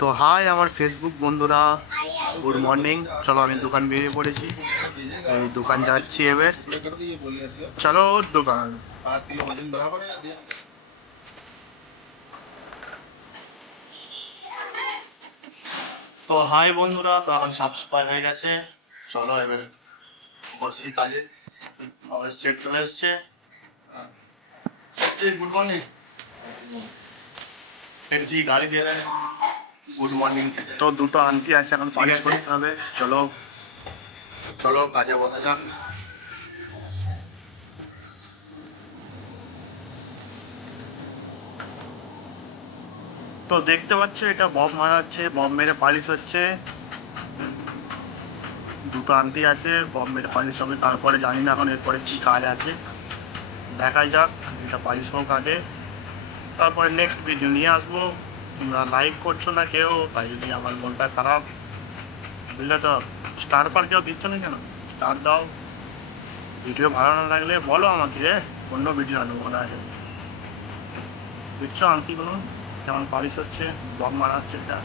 তো হাই আমার ফেসবুক বন্ধুরা, গুড মর্নিং। চলো আমি দোকান বেরিয়ে পড়েছি, এই দোকান যাচ্ছি এবার। চলো দোকান। তো হাই বন্ধুরা, তো এখন সাফ সাফাই হয়ে গেছে। চলো এবার বসি কাজে। আমার সেট চলে এসছে। Good morning. এনজি গাড়ি দিয়ে দেয়। Good morning. তো দুটো আন্টি আছে, এখন পালিশ করতে হবে। চলো চলো কাজে বসা যাক। তো দেখতে পাচ্ছ এটা বম মারাচ্ছে, বম মেরে পালিশ হচ্ছে। দুটো আন্টি আছে, বম মেরে পালিশ হবে। তারপরে জানি না এখন এরপরে কী কাজ আছে, দেখাই যাক। এটা পালিশ হোক আগে, তারপরে নেক্সট ভিডিও নিয়ে আসবো। তোমরা লাইক করছো না কেউ, তাই যদি আমার মনটা খারাপ, বুঝলে তো। স্টার ফার কেউ দিচ্ছ না কেন? স্টার দাও। ভিডিও ভালো না লাগলে বলো আমাকে, অন্য ভিডিও আনবো না আছে। দিচ্ছ আন্টি, বলুন কেমন পালিশ হচ্ছে, বম মারা হচ্ছে এটা।